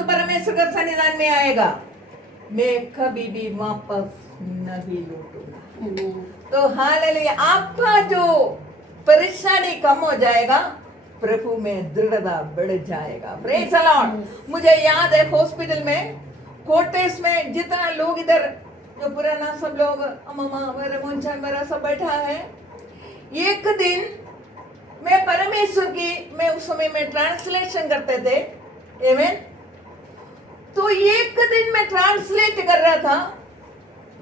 तू परमेश्वर का सन्निधान में आएगा, मैं कभी भी वापस नहीं लौटूंगा। तो हालेलुया, आपका जो परेशानी कम हो जाएगा, प्रभु में दृढ़ता बढ़ जाएगा। Praise the Lord. मुझे याद है हॉस्पिटल में, कोटेस में जितना लोग इधर जो पुराना सब लोग अम्मा मेरा सब बैठा है, एक दिन मैं परमेश्वर की, मैं उस समय में ट्रांसलेशन करते थे, आमीन। तो एक दिन मैं ट्रांसलेट कर रहा था,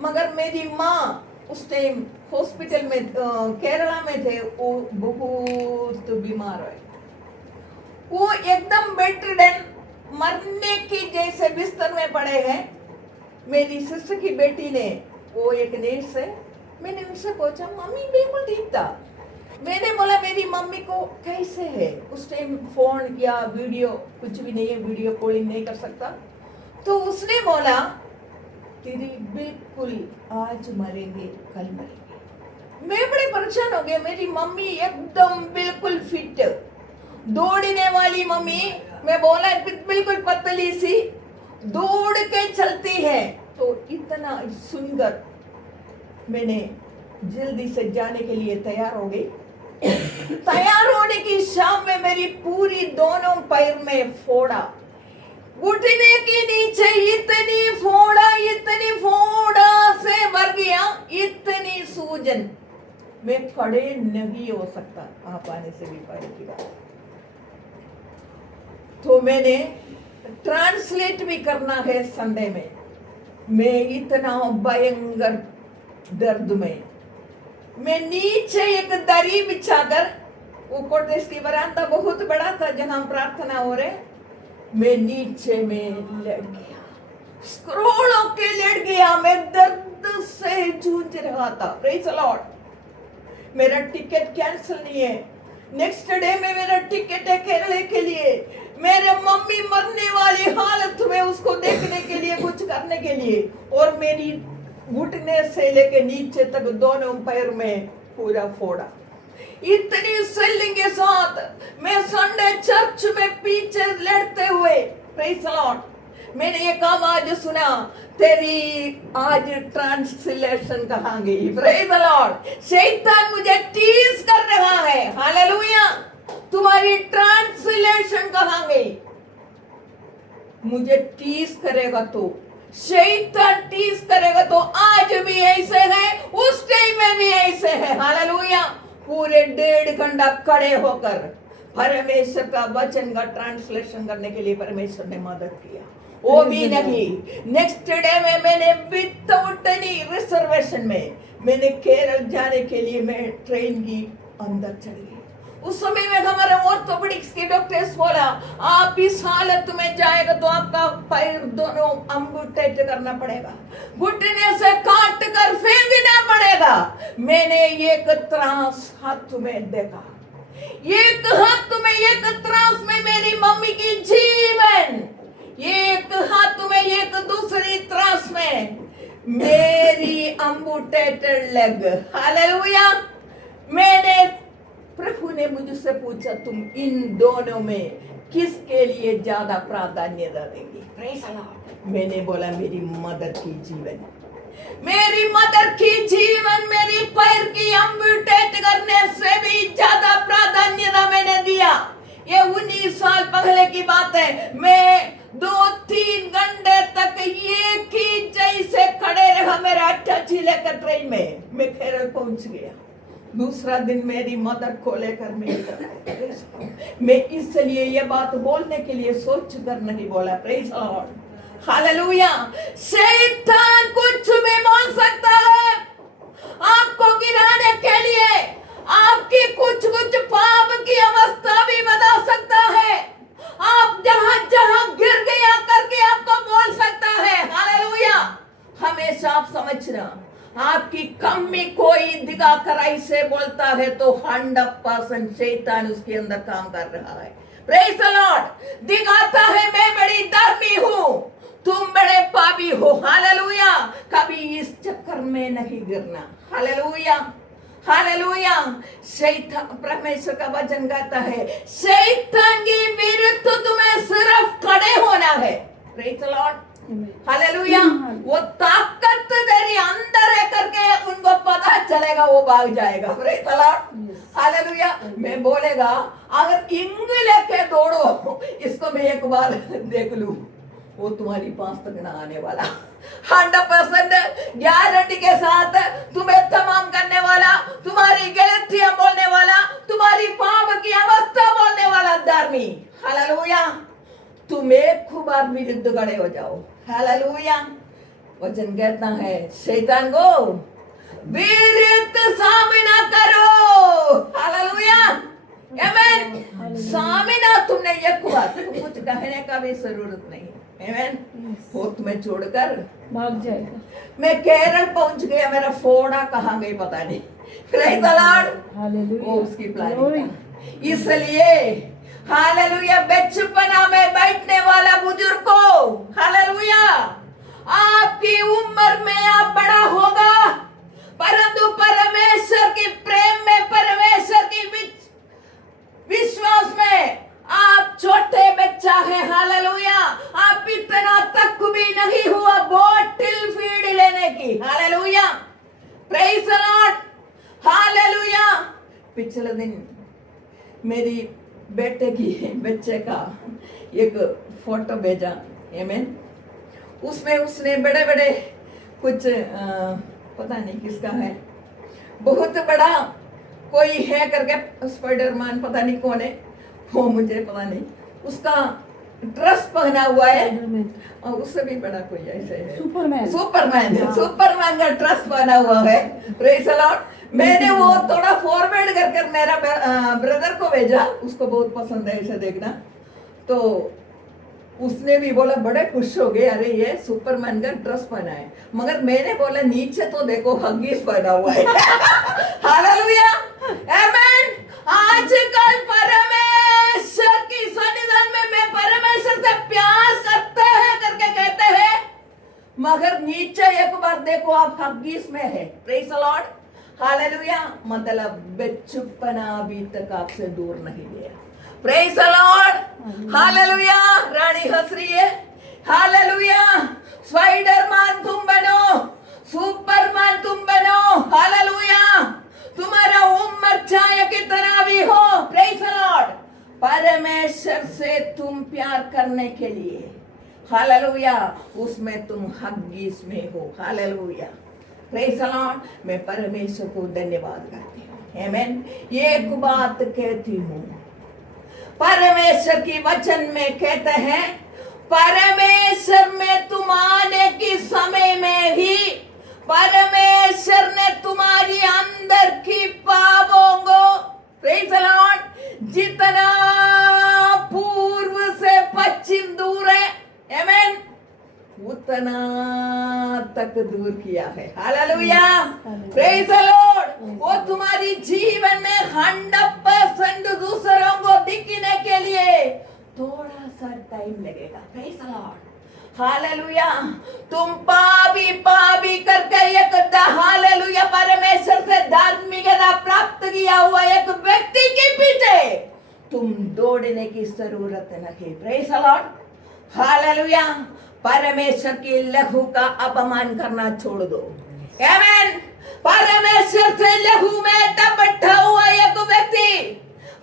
मगर मेरी माँ उस टाइम हॉस्पिटल में केरला में थे, वो बहुत बीमार है, वो एकदम बेडरिडन, मरने की जैसे बिस्तर में पड़े हैं। मेरी सिस्टर की बेटी ने, वो एक नर्स है, मैंने उनसे पूछा, मम्मी बिल्कुल ठीक था। मैंने बोला मेरी मम्मी को कैसे है, उस टाइम फोन या वीडियो कुछ भी नहीं है, वीडियो कॉलिंग नहीं कर सकता। तो उसने बोला तेरी बिल्कुल आज मरेंगे कल मरेंगे। मैं बड़े परेशान हो गया, मेरी मम्मी एकदम बिल्कुल फिट, दौड़ने वाली मम्मी, मैं बोला बिल्कुल पतली सी, दौड़ के चलती है। तो इतना सुनकर मैंने जल्दी से जाने के लिए तैयार हो गई। तैयार होने की शाम में मेरी पूरी दोनों पैर में फोड़ा, घुटने के नीचे इतनी फोड़ा से भर गया, इतनी सूजन, मैं खड़े नहीं हो सकता। आप आने से भी पहले की बात। तो मैंने ट्रांसलेट भी करना है संडे में, मैं इतना भयंकर दर्द में, मैं नीचे एक दरी बिछाकर, वो कोटेस की बरामदा बहुत बड़ा था जहां प्रार्थना हो रहे, मैं नीचे में लेट गया, स्क्रॉल होके लेट गया, मैं दर्द से जूझ रहा था। Praise the Lord. मेरा टिकट कैंसिल नहीं है, नेक्स्ट डे में मेरा टिकट है केरला के लिए, मेरे मम्मी मरने वाली हालत में, उसको देखने के लिए, कुछ करने के लिए, और मेरी घुटने से लेके नीचे तक दोनों पैर में पूरा फोड़ा, इतनी स्वेलिंग के साथ मैं संडे चर्च में पीछे लड़ते हुए, प्रेज द लॉर्ड, मैंने एक आवाज सुना, तेरी आज ट्रांसलेशन कहाँ गई? Praise the Lord. शैतान मुझे टीज कर रहा है, हालेलुया, तुम्हारी ट्रांसलेशन कहाँ गई? मुझे टीज करेगा तो, शैतान टीज करेगा तो, आज भी ऐसे है, उस टाइम में भी ऐसे है, हालेलुया। पूरे 1.5 घंटा खड़े होकर परमेश्वर का वचन का ट्रांसलेशन करने के लिए परमेश्वर ने मदद किया। वो भी नहीं, नेक्स्ट डे में मैंने विदाउट एनी रिजर्वेशन में मैंने केरल जाने के लिए मैं ट्रेन की अंदर चली गई। उस समय में हमारे ऑर्थोपेडिक्स के डॉक्टर्स बोला, आप इस हालत में जाएगा तो आपका पैर दोनों अम्बुटेट करना पड़ेगा, घुटने से काट कर फेंकना पड़ेगा। मैंने एक त्रास हाथ में देखा, एक हाथ में एक त्रास में मेरी मम्मी की जीवन, एक हाथ में एक दूसरी त्रास में मेरी अम्बुटेटेड लेग, हालेलुया। मैंने, प्रभु ने मुझसे पूछा, तुम इन दोनों में किसके लिए ज्यादा प्राधान्यता देंगी? Praise the Lord. मैंने बोला मेरी मदर की जीवन, मेरी मदर की जीवन, मेरी पैर की अम्बुटेट करने से भी ज्यादा प्राधान्यता मैंने दिया। ये 19 साल पहले की बात है। मैं 2-3 घंटे तक एक ही जैसे खड़े रहा, मेरा अट्ठाची लेकर ट्रेन में मैं केरल पहुंच गया। दूसरा दिन मेरी मदर को लेकर मैं इसलिए ये बात बोलने के लिए सोच कर नहीं बोला। Praise the Lord, hallelujah. शैतान कुछ भी बोल सकता है आपको गिराने के लिए, आपकी कुछ पाप की अवस्था भी बता सकता है, आप जहां गिर गया करके आपको बोल सकता है, हालेलुया। हमेशा आप समझना, आपकी कमी कोई दिखाकर ऐसे बोलता है तो 100% शैतान उसके अंदर काम कर रहा है। Praise the Lord. दिखाता है मैं बड़ी धर्मी हूं, तुम बड़े पापी हो, हालेलुया। कभी इस चक्कर में नहीं गिरना, हालेलुया, हालेलुया। शैतान, परमेश्वर का वचन कहता है, शैतान के विरुद्ध तुम्हें सिर्फ खड़े होना है। Praise the Lord, hallelujah. वो ताकत तेरे अंदर है करके उनको पता चलेगा, वो भाग जाएगा, प्रेज द लॉर्ड, हालेलुया। मैं बोलेगा अगर इंग लेके दौड़ो, इसको मैं एक बार देख लूं, वो तुम्हारी पास तक ना आने वाला, 100% गारंटी के साथ तुम्हें तमाम करने वाला, तुम्हारी गलतियां बोलने वाला, तुम्हारी पाप की अवस्था बोलने वाला धर्मी, हालेलुया। तुम एक बार विरुद्ध खड़े हो जाओ, हालेलुया। वचन कहता है शैतान को विरुद्ध सामना करो, हालेलुया, आमीन। सामना तुमने एक बार, कुछ कहने का भी जरूरत नहीं, आमीन। वो तुम्हें छोड़कर भाग जाएगा। मैं केरल पहुंच गया, मेरा फोड़ा कहाँ गई पता नहीं, प्रेज द लॉर्ड, हालेलुया, वो उसकी प्लानिंग। इसलिए हालेलुया, बचपना में बैठने वाला बुजुर्ग को, हालेलुया, आपकी उम्र में आप बड़ा होगा, परंतु परमेश्वर की प्रेम में, परमेश्वर की विश्वास में आप छोटे बच्चा है, हालेलुया। आप इतना तक भी नहीं हुआ बोतल फीड लेने की, hallelujah, praise the Lord, hallelujah. पिछले दिन मेरी बेटे की बच्चे का एक फोटो भेजा, आमीन। उसमें उसने बड़े बड़े कुछ पता नहीं किसका है, बहुत बड़ा कोई है करके, स्पाइडरमैन पता नहीं कौन है वो, मुझे पता नहीं, उसका ड्रेस पहना हुआ है, और उससे भी बड़ा कोई ऐसे है, सुपरमैन का ड्रेस पहना हुआ है, प्रेज द लॉर्ड। मैंने वो थोड़ा फॉरवर्ड करके मेरा ब्रदर को भेजा, उसको बहुत पसंद है इसे देखना, तो उसने भी बोला, बड़े खुश हो गए, अरे ये सुपरमैन का ड्रेस पहना है, मगर मैंने बोला नीचे तो देखो हग्गीस पहना हुआ है, हालेलुया, आमीन। आजकल परमेश्वर की सन्निधान में मैं परमेश्वर से प्यार करते हैं करके कहते हैं, मगर नीचे एक बार देखो आप हग्गीस में है, प्रेज द लॉर्ड, हालेलुया। मतलब बचपना अभी तक आपसे दूर नहीं गया, प्रेज द लॉर्ड, हालेलुया। रानी हंस रही है, हालेलुया। स्पाइडरमैन तुम बनो, सुपरमैन तुम बनो, हालेलुया। तुम्हारा उम्र चाहे कितना भी हो, प्रेज द लॉर्ड, परमेश्वर से तुम प्यार करने के लिए, हालेलुया, उसमें तुम हग्गीस में हो, हालेलुया, प्रेज द लॉर्ड। मैं परमेश्वर को धन्यवाद करती हूँ, आमीन। एक बात कहती हूँ, परमेश्वर की वचन में कहते हैं, परमेश्वर में तुम आने की समय में ही परमेश्वर ने तुम्हारी अंदर की पापों को, प्रेज द लॉर्ड, जितना पूर्व से पश्चिम दूर है, आमीन, उतना तक दूर किया है, हालेलुया, प्रेज द लॉर्ड। वो तुम्हारी जीवन में 100% दूसरों को दिखने के लिए थोड़ा सा टाइम लगेगा, प्रेज द लॉर्ड, हालेलुया। तुम पापी करके एक हालेलुया परमेश्वर से धार्मिकता प्राप्त किया हुआ एक व्यक्ति के पीछे तुम दौड़ने की जरूरत नहीं, प्रेज द लॉर्ड, हालेलुया। परमेश्वर की लहू का अपमान करना छोड़ दो, आमीन। परमेश्वर से लहू में बैठा हुआ एक व्यक्ति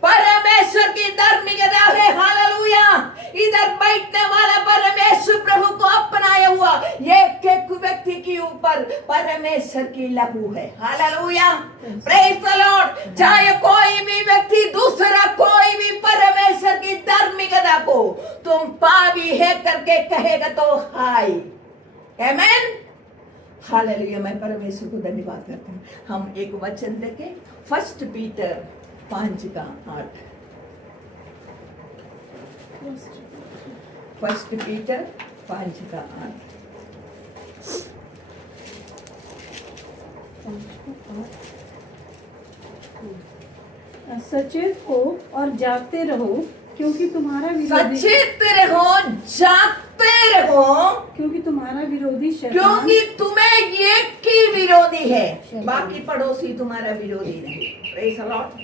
परमेश्वर की धार्मिकता है, हालेलुया। इधर बैठने वाला परमेश्वर प्रभु को अपनाया हुआ एक एक व्यक्ति के ऊपर परमेश्वर की लहू है, हालेलुया, प्रेज द लॉर्ड। चाहे कोई भी व्यक्ति दूसरा कोई भी परमेश्वर की धार्मिकता को तुम पापी है करके कहेगा तो हाय, आमीन, हालेलुया। मैं परमेश्वर को धन्यवाद करता हूँ। हम एक वचन देखें, 1 पीटर 5:8, 1 पीटर 5:8। सचेत हो और जागते रहो, क्योंकि तुम्हारा विरोधी, सचेत रहो, जागते रहो, क्योंकि तुम्हारा विरोधी शैतान, क्योंकि तुम्हें एक ही विरोधी है, बाकी पड़ोसी तुम्हारा विरोधी नहीं, प्रेज द लॉर्ड।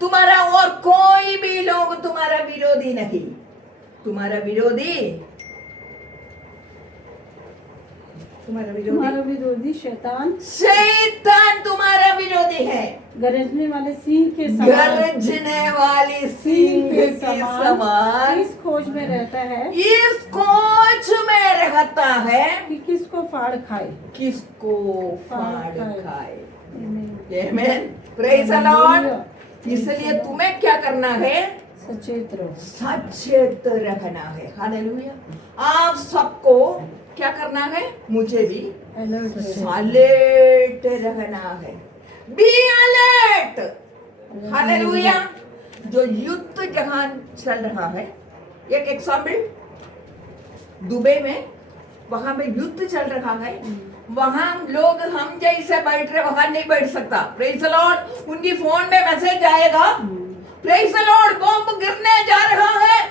तुम्हारा और कोई भी लोग तुम्हारा विरोधी नहीं, तुम्हारा विरोधी तुम्हारा विरोधी तुम्हारा विरोधी शैतान शैतान तुम्हारा विरोधी है, गरजने वाले सिंह के समान गरजने वाली सिंह के समान इस खोज में रहता है इस खोज में रहता है कि किसको फाड़ खाए। किसको फाड़ खाए। Amen. Amen, praise the Lord. इसलिए तुम्हें क्या करना है? सचेत रहो। सचेत रहना है। हालेलुया। आप सबको क्या करना है? मुझे भी अलर्ट रहो। अलर्ट रहना है। Be alert. हालेलुया। जो युद्ध जहां चल रहा है, एक एग्जाम्पल, दुबई में वहां में युद्ध चल रहा है, वहां लोग हम जैसे बैठ रहे वहां नहीं बैठ सकता। Praise the Lord. उनकी फोन में मैसेज आएगा, प्रेज द लॉर्ड, बॉम्ब गिरने जा रहा है,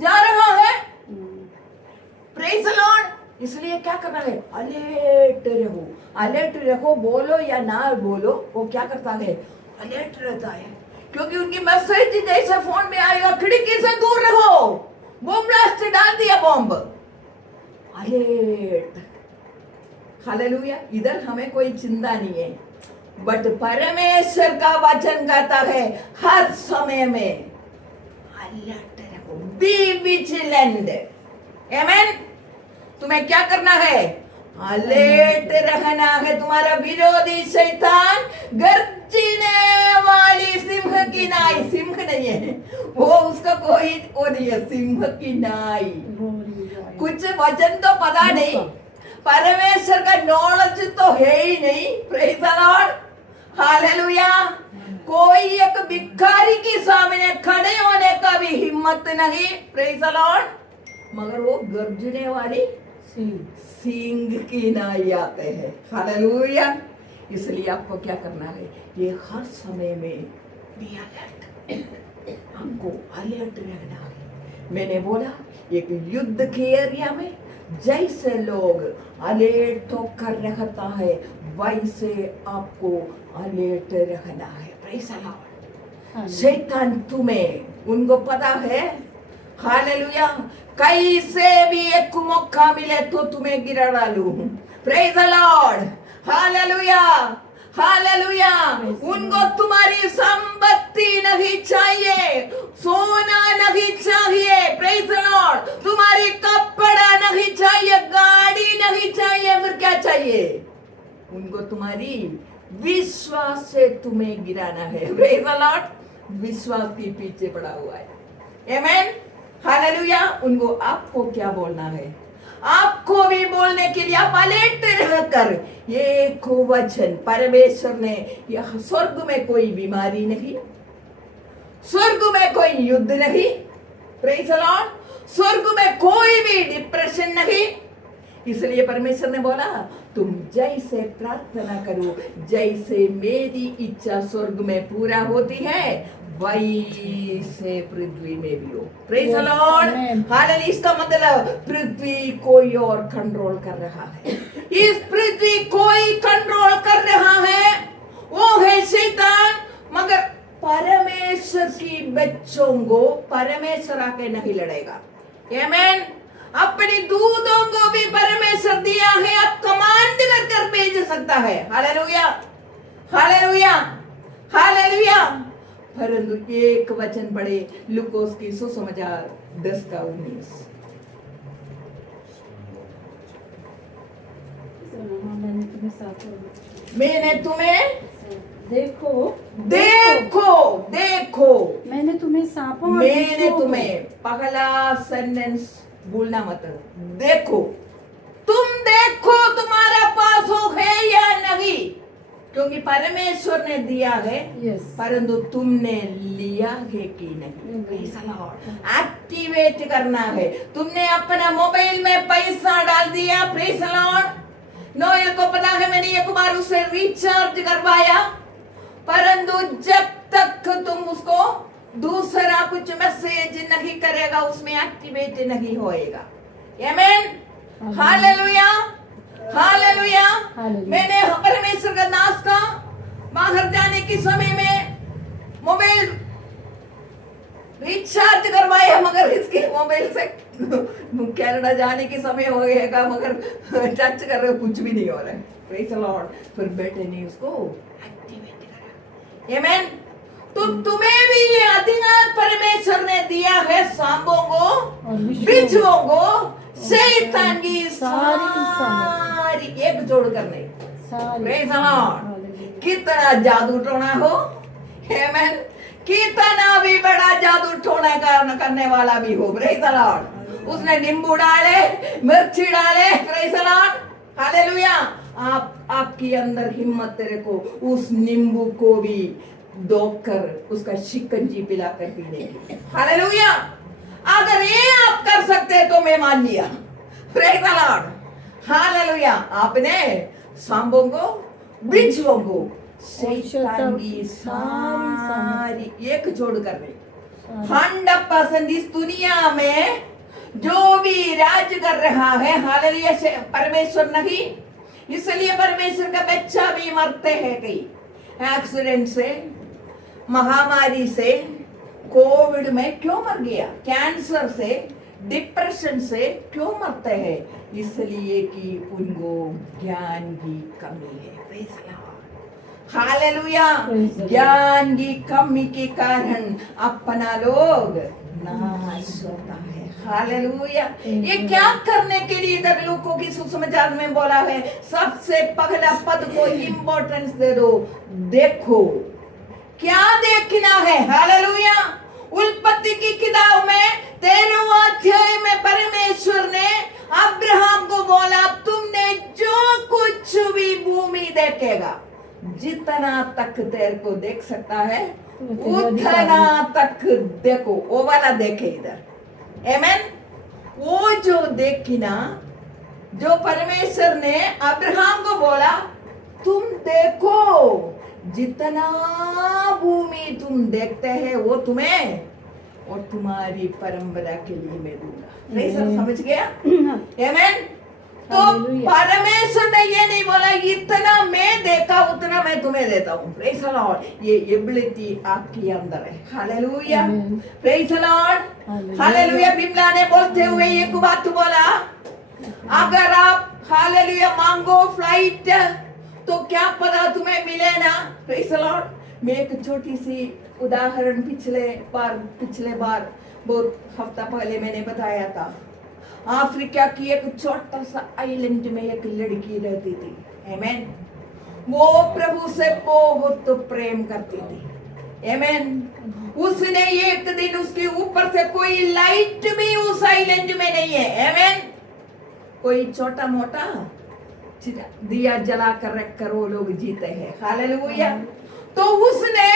जा रहा है। Praise the Lord. इसलिए क्या करना है? अलर्ट रहो। अलर्ट रहो, बोलो या ना बोलो, वो क्या करता है? अलर्ट रहता है। क्योंकि उनकी मैसेज जैसे फोन में आएगा, खिड़की से दूर रहो, बॉम्ब ब्लास्ट डाल दिया, बॉम्ब। अलर्ट। हालेलुया। इधर हमें कोई चिंता नहीं है, बट परमेश्वर का वचन कहता है हर समय में अलर्ट रहो, बी विजिलेंट। आमेन। तुम्हें क्या करना है? अलर्ट रहना है। तुम्हारा विरोधी शैतान गर्जने वाली सिंह की नाई, सिंह नहीं है वो, उसका कोई वो नहीं है, सिंह की नाई। कुछ वचन तो पता नहीं, परमेश्वर का नॉलेज तो है ही नहीं। Praise the Lord. हालेलुया। कोई एक भिखारी के सामने खड़े होने का भी हिम्मत नहीं। Praise the Lord. मगर वो गर्जने वाली सिंह की नाई आते हैं। हालेलुया। इसलिए आपको क्या करना है? ये हर समय में बी अलर्ट। हमको अलर्ट रहना है। मैंने बोला एक युद्ध के एरिया में जैसे लोग अलर्ट होकर रहता है, वैसे आपको अलर्ट रहना है। Praise the Lord. शैतान तुम्हें, उनको पता है, हालेलुया, कैसे भी एक मौका मिले तो तुम्हें गिरा डालूं। Praise the Lord. Hallelujah, hallelujah. उनको तुम्हारी संपत्ति नहीं चाहिए, सोना नहीं चाहिए। Praise the Lord. तुम्हारी कपड़ा नहीं चाहिए, गाड़ी नहीं चाहिए, फिर क्या चाहिए? उनको तुम्हारी विश्वास से तुम्हें गिराना है। Praise the Lord. विश्वास के पीछे पड़ा हुआ है। आमेन। हालेलुया। उनको आपको क्या बोलना है? आपको भी बोलने के लिए आप अलर्ट रहकर एक वचन, परमेश्वर ने, यह स्वर्ग में कोई बीमारी नहीं, स्वर्ग में कोई युद्ध नहीं, प्रेज़ द लॉर्ड, स्वर्ग में कोई भी डिप्रेशन नहीं। इसलिए परमेश्वर ने बोला तुम जैसे प्रार्थना करो, जैसे मेरी इच्छा स्वर्ग में पूरा होती है, वैसे पृथ्वी में भी हो। Praise the Lord. हालेलुया। इसका मतलब पृथ्वी कोई और कंट्रोल कर रहा है। इस पृथ्वी कोई कंट्रोल कर रहा है, वो है शैतान। मगर परमेश्वर की बच्चों को परमेश्वर आके नहीं लड़ेगा। आमेन। अपने दूतों को भी परमेश्वर दिया है, आप कमांड कर भेज सकता है। Hallelujah, hallelujah, hallelujah. परंतु एक वचन पढ़े, लूकोस की सुसमाचार 10:19। मैंने तुम्हें देखो देखो देखो मैंने तुम्हें सांपों और मैंने बिच्छुओं को- तुम्हें, पहला सेंटेंस भूलना मत। देखो, तुम देखो तुम्हारा पास हो है या नहीं, क्योंकि परमेश्वर ने दिया है, Yes. परंतु तुमने लिया है कि नहीं। Praise the Lord. एक्टिवेट करना है। तुमने अपना मोबाइल में पैसा डाल दिया। Praise the Lord. नोएल को पता है, मैंने एक बार उसे रिचार्ज करवाया, परंतु जब तक तुम उसको दूसरा कुछ मैसेज नहीं करेगा, उसमें एक्टिवेट नहीं होएगा। आमेन। Hallelujah, hallelujah. मैंने परमेश्वर का दास का बाहर जाने के समय में मोबाइल रिचार्ज करवाया, मगर इसके मोबाइल से कनाडा जाने के समय हो गएगा मगर टच कर रहे हो कुछ भी नहीं हो रहा है। Praise the Lord. फिर बेटे ने उसको एक्टिवेट करा। आमेन। तो तुम्हें भी ये अधिकार परमेश्वर ने दिया है सांपों को, बिच्छुओं को, शैतान की सारी एकजुट करने। Praise the Lord. कितना जादू टोना हो, आमेन। कितना भी बड़ा जादू टोना करने वाला भी हो, प्रेज द लॉर्ड। उसने नींबू डाले, मिर्ची डाले, प्रेज द लॉर्ड, हालेलुया। आपकी अंदर हिम्मत तेरे को उस नींबू को भी धोकर उसका शिकंजी पिलाकर पीने की, हालेलुया। अगर ये आप कर सकते तो मैं मान लिया, प्रेज द लॉर्ड, हालेलुया। आपने सांपों को, बिच्छुओं को, शैतान की सारी एकजुट करने 100% इस दुनिया में जो भी राज कर रहा है, हालेलुया, परमेश्वर नहीं। इसलिए परमेश्वर का बच्चा भी मरते हैं, कई एक्सीडेंट से, महामारी से, कोविड में क्यों मर गया, कैंसर से, डिप्रेशन से क्यों मरते हैं? इसलिए कि उनको ज्ञान की कमी है। Praise the Lord, hallelujah. ज्ञान की कमी के कारण अपना लोग नाश होता है, हालेलुया। ये क्या करने के लिए इधर लोगों की सुसमाचार में बोला है? सबसे पहला पद को इंपॉर्टेंस दे दो। देखो, क्या देखना है, हालेलुया। उत्पत्ति की किताब में 13वां अध्याय में परमेश्वर ने अब्राहम को बोला, तुमने जो कुछ भी भूमि देखेगा, जितना तक तेरे को देख सकता है उतना तक देखो। वो वाला देखे इधर, आमेन। वो जो देखी ना, जो परमेश्वर ने अब्राहम को बोला, तुम देखो, जितना भूमि तुम देखते हैं वो तुम्हें और तुम्हारी परंपरा के लिए मैं दूंगा। नहीं सब समझ गया, आमेन। तो परमेश्वर ने ये नहीं बोला इतना मैं देखा उतना मैं तुम्हें देता हूँ, प्रेज द लॉर्ड। ये एबिलिटी आपके अंदर है, hallelujah, praise the Lord, hallelujah. Bimla ने बोलते हुए एक बात बोला, अगर आप हालेलुया मांगो फ्लाइट तो क्या पता तुम्हें मिले ना, प्रेज द लॉर्ड। मैं एक छोटी सी उदाहरण पिछले बार बहुत हफ्ता पहले मैंने बताया था। अफ्रीका की एक छोटा सा आइलैंड में एक लड़की रहती थी, आमेन। वो प्रभु से बहुत प्रेम करती थी, आमेन। उसने एक दिन उसके ऊपर से कोई लाइट भी उस आइलैंड में नहीं है, आमेन। कोई छोटा मोटा दिया जला कर रखकर वो लोग जीते हैं, हालेलुया। तो उसने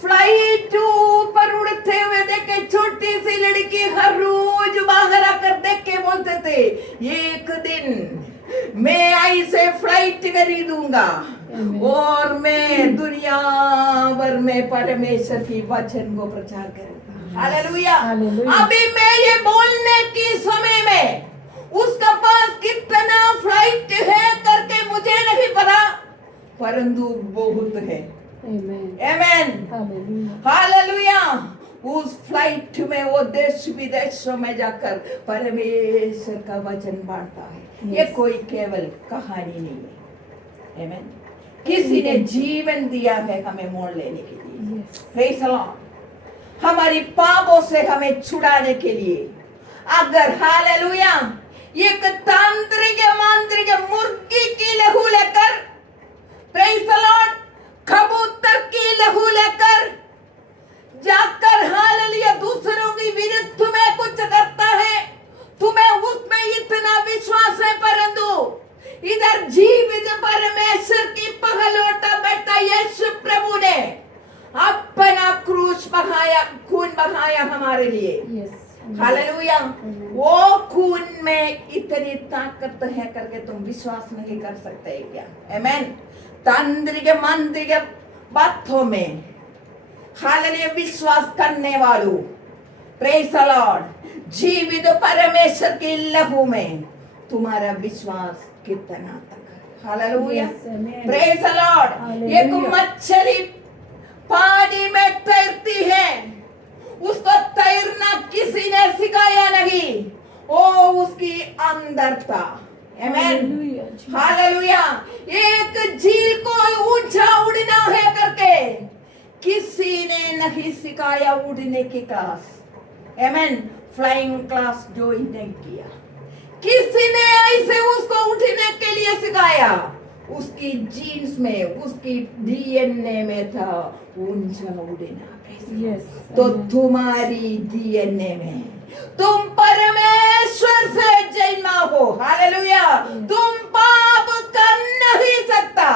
फ्लाइट ऊपर उड़ते हुए देखे, छोटी सी लड़की हर रोज बाहर आकर देख के बोलते थे, एक दिन मैं ऐसे फ्लाइट खरीदूंगा और मैं दुनिया भर में परमेश्वर की वचन को प्रचार करूंगा, हालेलुया। अभी मैं ये बोलने की समय में उसका पास कितना फ्लाइट है करके मुझे नहीं पता, परंतु बहुत है, आमेन, हालेलुया। उस फ्लाइट में वो देश विदेशों में जाकर परमेश्वर का वचन बांटता है। ये कोई केवल कहानी नहीं है, आमेन। किसी ने जीवन दिया है हमें मोड़ लेने के लिए, प्रेज द लॉर्ड, हमारी पापों से हमें छुड़ाने के लिए। अगर हालेलुया एक तांत्रिक मांत्रिक मुर्गी की लहू लेकर, प्रेज द लॉर्ड, कबूतर की लहू लेकर जाकर हालेलुया दूसरों की विरुद्ध तुम्हें कुछ करता है, तुम्हें उसमें इतना विश्वास है, परंतु इधर जीवित परमेश्वर की पहलोटा बैठा यीशु प्रभु ने अपना क्रूस बहाया, खून बहाया हमारे लिए, हालेलुया। वो खून में इतनी ताकत है करके तुम विश्वास नहीं कर सकते क्या, आमेन। तांत्रिक मंत्रिक बातों में हालेलुया विश्वास करने वालों, प्रेज द लॉर्ड, जीवित परमेश्वर के लहू में तुम्हारा विश्वास कितना तक, हालेलुया, प्रेज द लॉर्ड। एक मछली पानी में तैरती है, उसको तैरना किसी ने सिखाया नहीं, वो उसकी अंदर था। आमेन, हालेलुया जी। हालेलुया। एक झील को ऊंचा उड़ना है करके किसी ने नहीं सिखाया उड़ने की क्लास। आमेन, फ्लाइंग क्लास ज्वाइन नहीं किया, किसी ने ऐसे उसको उठने के लिए सिखाया। उसकी जीन्स में, उसकी डीएनए में था ऊंचा उड़ना। यस। तो तुम्हारी डीएनए में तुम परमेश्वर से जन्मा हो। हालेलुया। तुम पाप कर नहीं सकता।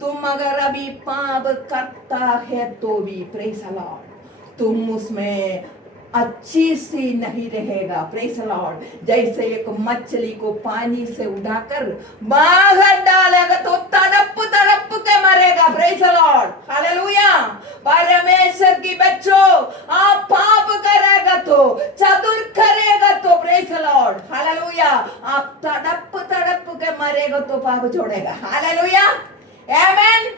तुम अगर अभी पाप करता है तो भी प्रेज़ द लॉर्ड, तुम उसमें अच्छी सी नहीं रहेगा। Praise the Lord. जैसे एक मछली को पानी से उठाकर बाहर डालेगा तो तड़प तड़प के मरेगा। Praise the Lord, hallelujah. परमेश्वर की बच्चों, आप पाप करेगा तो, चतुर करेगा तो, प्रेज़ द लॉर्ड, हालेलुया, आप तड़प तड़प के मरेगा तो पाप छोड़ेगा। हालेलुया, आमेन।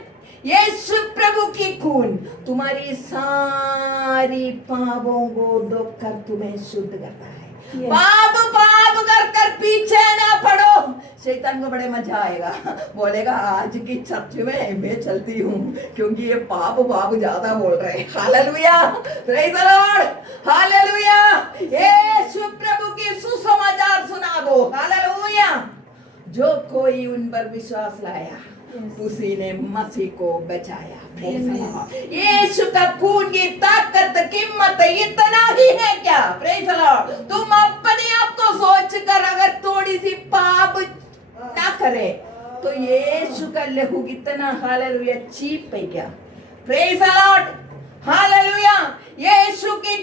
यीशु प्रभु की खून तुम्हारी सारी पापों को धोकर तुम्हें शुद्ध करता है। Yes. पाप पाप कर कर पीछे ना पड़ो, शैतान को बड़े मजा आएगा, बोलेगा आज की चर्च में मैं चलती हूँ क्योंकि ये पाप पाप ज्यादा बोल रहे हैं। Hallelujah, praise the Lord, hallelujah. यीशु प्रभु की सुसमाचार सुना दो। हालेलुया। जो कोई उन पर विश्वास लाया उसी ने मसीह को बचाया। Praise the Lord. यीशु का खून की ताकत कीमत इतना ही है क्या? Praise the Lord. तुम अपने आप को सोच कर अगर थोड़ी सी पाप ना करे तो यीशु का लहू कितना, हालेलुया, चीप है क्या? Praise the Lord, hallelujah. यीशु की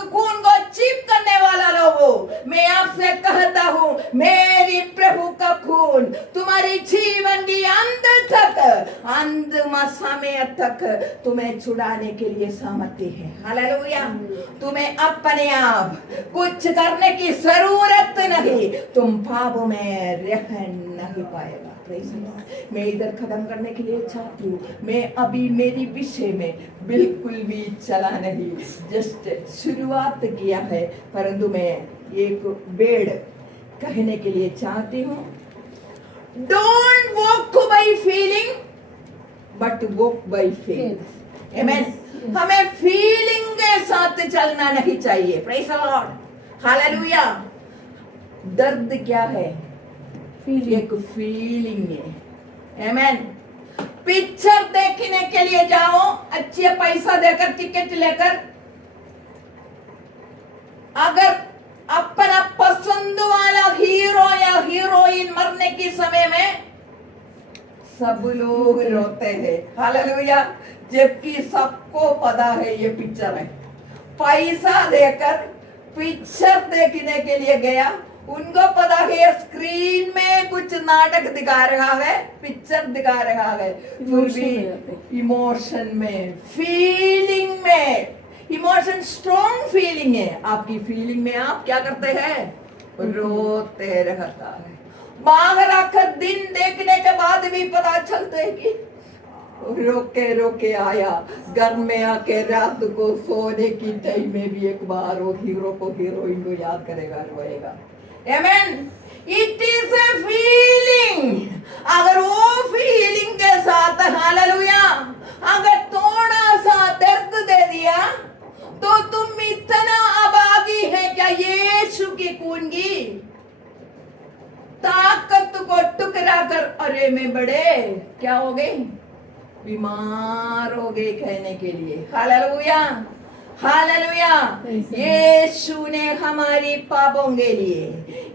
खून को चीप करने वाला लोगों, मैं आपसे कहता हूँ, मेरी प्रभु का खून तुम्हारी जीवन की अंत तक, अंत समय तक तुम्हें छुड़ाने के लिए सामर्थ्य है। हालेलुया। तुम्हें अपने आप कुछ करने की जरूरत नहीं, तुम पापों में रह नहीं पाएगा। मैं इधर खत्म करने के लिए चाहती हूँ। मैं अभी मेरी विषय में बिल्कुल भी चला नहीं, जस्ट शुरुआत किया है, परंतु मैं एक बेड़ कहने के लिए चाहती हूँ। Don't walk by feeling but walk by faith. Amen. हमें फीलिंग के साथ चलना नहीं चाहिए। Praise the Lord, hallelujah. दर्द क्या है? एक फीलिंग है। आमेन। पिक्चर देखने के लिए जाओ, अच्छे पैसा देकर टिकट लेकर, अगर अपना पसंद वाला हीरो या हीरोइन मरने के समय में सब लोग रोते हैं। हालेलुया। जबकि सबको पता है ये पिक्चर है। पैसा देकर पिक्चर देखने के लिए गया, उनको पता है स्क्रीन में कुछ नाटक दिखा रहा है, पिक्चर दिखा रहा है, फिर भी इमोशन में, फीलिंग में, इमोशन स्ट्रॉन्ग फीलिंग है। आपकी फीलिंग में आप क्या करते हैं? रोते रहता है। बाहर आकर दिन देखने के बाद भी पता चलता है कि रोके रोके आया, घर में आके रात को सोने की टाइम में भी एक बार वो हीरो को, हीरोइन को याद करेगा, रोएगा। Amen. It is a feeling. अगर वो फीलिंग के साथ, हालेलुया, अगर थोड़ा सा दर्द दे दिया तो तुम इतना अभागी है क्या यीशु की खून की ताकत को टुकरा कर? अरे मैं बड़े क्या हो गए? बीमार हो गए कहने के लिए। Hallelujah, hallelujah. यीशु ने हमारी पापों के लिए,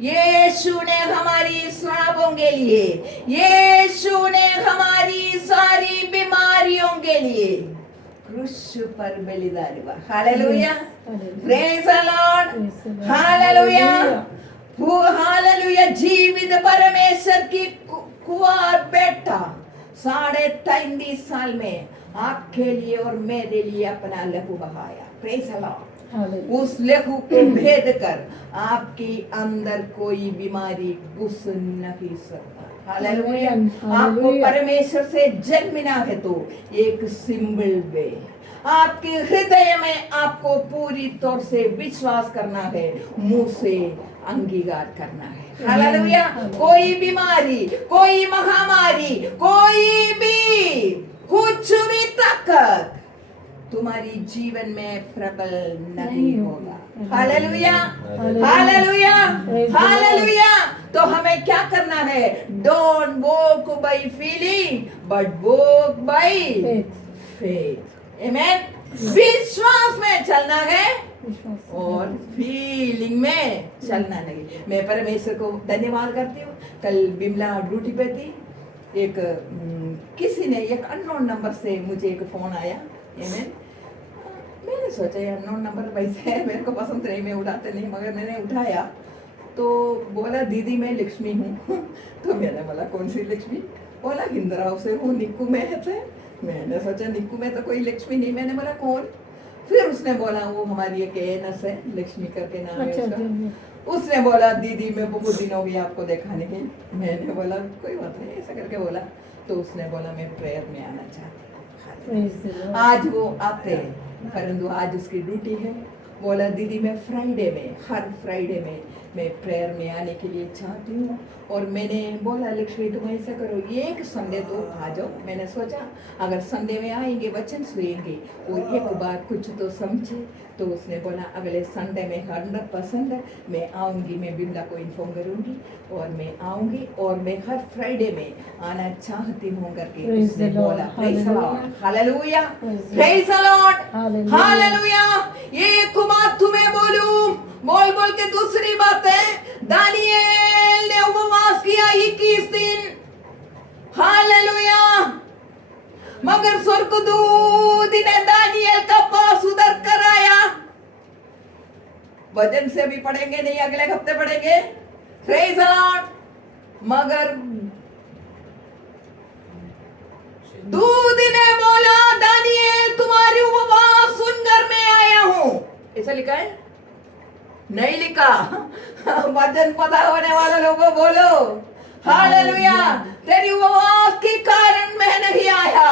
यीशु ने हमारी श्रापों के लिए, यीशु ने हमारी सारी बीमारियों के लिए क्रूस पर बलिदान हुआ। Hallelujah, praise the Lord, hallelujah, hallelujah. जीवित परमेश्वर की कुंवार बेटा 33.5 साल में आपके लिए और मेरे लिए अपना लहू बहाया। Praise the Lord. उस लहू को भेद कर आपके अंदर कोई बीमारी घुस नहीं सकता। हालेलुया। आपको परमेश्वर से जन्मना है तो एक सिंबल पे आपके हृदय में आपको पूरी तौर से विश्वास करना है, मुंह से अंगीकार करना है। हालेलुया। कोई बीमारी, कोई महामारी, कोई भी कुछ भी ताकत तुम्हारी जीवन में प्रबल नहीं होगा। Hallelujah, hallelujah, hallelujah. तो हमें क्या करना है? Don't walk by feeling but walk by faith. Amen. विश्वास में चलना है और फीलिंग में चलना नहीं। मैं परमेश्वर को धन्यवाद करती हूँ। कल बिमला ड्यूटी पे थी, एक किसी ने एक अननोन नंबर से मुझे एक फोन आया। आमेन। मैंने सोचा ये अननोन नंबर वैसे है, मेरे को पसंद नहीं, मैं उठाते नहीं, मगर मैंने उठाया तो बोला दीदी मैं लक्ष्मी हूँ। तो मैंने बोला कौन सी लक्ष्मी? बोला हिंदराव से हूँ, निक्कू में है। मैंने सोचा निक्कू में तो कोई लक्ष्मी नहीं। मैंने बोला कौन? फिर उसने बोला वो हमारी एक एएनएस है, लक्ष्मी करके नाम है उसका। उसने बोला दीदी मैं बहुत दिन हो गया आपको देखा नहीं। मैंने बोला कोई बात नहीं, ऐसा करके बोला। तो उसने बोला मैं प्रेयर में आना चाहती हूँ। आज वो आते हैं, परंतु आज उसकी ड्यूटी है। बोला दीदी मैं फ्राइडे में, हर फ्राइडे में मैं प्रेयर में आने के लिए चाहती हूँ। और मैंने बोला लक्ष्मी तुम ऐसा करो, एक संडे तो आ जाओ। मैंने सोचा अगर संडे में आएंगे वचन सुनेंगे और एक बार कुछ तो समझे। तो उसने बोला अगले संडे में 100% मैं आऊँगी, मैं बिमला को इन्फॉर्म करूँगी और मैं आऊँगी और मैं हर फ्राइडे में आना चाहती हूँ करके उसने बोला। Praise the Lord, hallelujah, praise the Lord, hallelujah. एक बात तुम्हें बोलूं, बोल के दूसरी बात है, दानिएल ने उपवास किया 21 दिन। हालेलुया। मगर स्वर्गदूत ने दानिएल का पास उधर कराया। वचन से भी पढ़ेंगे, नहीं अगले हफ्ते पढ़ेंगे। Praise the Lord. मगर दूत ने बोला दानिएल तुम्हारी उपवास सुनकर मैं आया हूं। ऐसा लिखा है? नहीं लिखा। वचन पता होने वाले लोगों बोलो हालेलुया। तेरी उपवास के कारण मैं नहीं आया।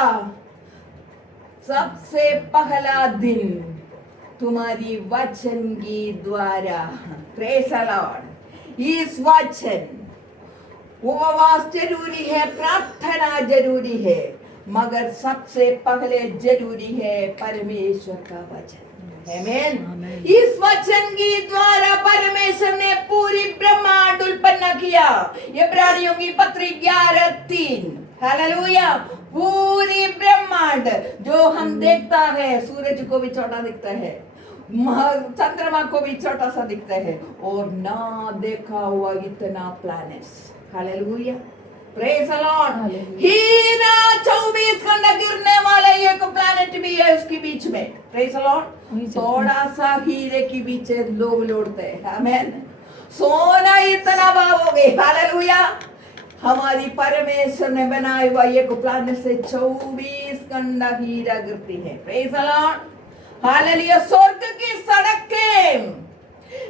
सबसे पहला दिन तुम्हारी वचन के द्वारा, प्रेज़ द लॉर्ड, इस वचन, उपवास जरूरी है, प्रार्थना जरूरी है, मगर सबसे पहले जरूरी है परमेश्वर का वचन। आमेन। इस वचन के द्वारा परमेश्वर ने पूरी ब्रह्मांड उत्पन्न किया। इब्रानियों की पत्री 11:3। हालेलुया। पूरी ब्रह्मांड जो हम देखता है, सूरज को भी छोटा दिखता है, चंद्रमा को भी छोटा सा दिखता है, और ना देखा हुआ इतना planets. Hallelujah, praise the Lord. हीरा 24 घंटा गिरने वाला एक प्लैनेट भी है उसके बीच में। Praise the Lord. थोड़ा सा हीरे के बीच लोग लौटते हैं। आमेन। सोना इतना भावोगे। हालेलुया। हमारी परमेश्वर ने बनाया हुआ एक प्लैनेट से 24 घंटा हीरा गिरती है। Praise the Lord. हालेलुया। स्वर्ग की सड़कें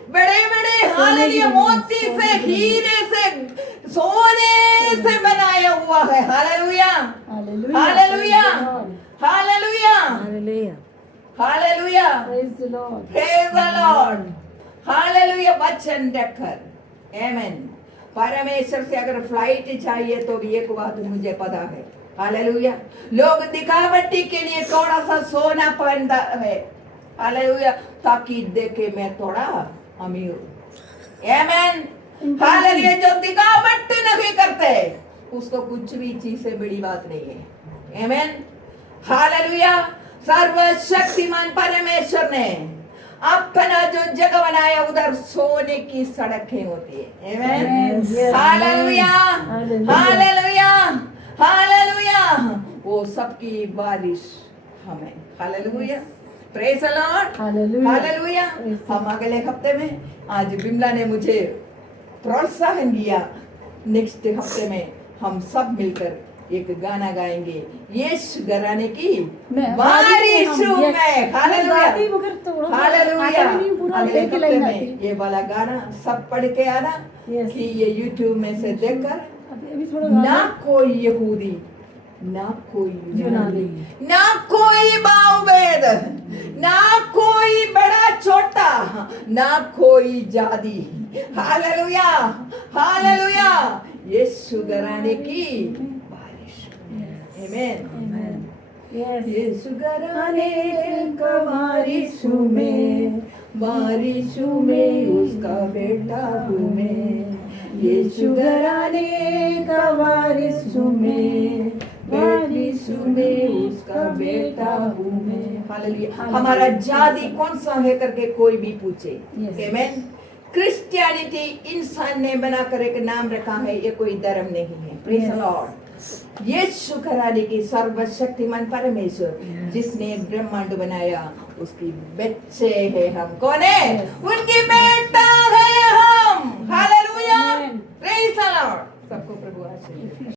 बड़े बड़े हालेलुया मोती से, हीरे से, सोने से बनाया हुआ है। Hallelujah, hallelujah, hallelujah, hallelujah, praise the Lord, hallelujah. वचन रखकर, आमेन। परमेश्वर से अगर फ्लाइट चाहिए तो भी एक बात मुझे पता है। हालेलुया। लोग दिखावटी के लिए थोड़ा सा सोना पहनता है। हालेलुया। ताकि देखे मैं थोड़ा अमीर हूं। आमेन। हालेलुया। जो दिखावट नहीं करते उसको कुछ भी चीज से बड़ी बात नहीं है। आमेन। हालेलुया। सर्वशक्तिमान परमेश्वर ने अपना जो जगह बनाया उधर सोने की सड़कें होती है। आमेन। Hallelujah, hallelujah, hallelujah. वो सबकी बारिश हमें। Hallelujah, praise the Lord, hallelujah. हम अगले हफ्ते में, आज बिमला ने मुझे प्रोत्साहन दिया, नेक्स्ट हफ्ते में हम सब मिलकर एक गाना गाएंगे, यीशु घराने की बारिश में। Hallelujah, hallelujah. अगले हफ्ते में ये वाला गाना सब पढ़ के आना कि ये यूट्यूब में से देखकर ना कोई यहूदी ना कोई यूनानी, ना कोई बावभेद, ना कोई बड़ा छोटा, ना कोई जाति। Hallelujah, hallelujah. यीशु घराने की बारिश। आमीन। यस, यीशु घराने का बारिश में उसका बेटा हूँ मैं। यीशु घराने का बारिश में उसका बेटा हूँ मैं। हालेलुया। हमारा जाति कौन सा है करके कोई भी पूछे। Yes. आमीन। क्रिश्चियनिटी इंसान ने बनाकर एक नाम रखा है, ये कोई धर्म नहीं है। Praise the Yes. लॉर्ड। यीशु घराने की सर्वशक्तिमान परमेश्वर जिसने ब्रह्मांड बनाया, उसकी बच्चे हैं हम। कौन है? Yes. उनकी बेटा है हम। Hallelujah, Amen. Praise the Lord. सबको प्रभु आशीर्वाद दे।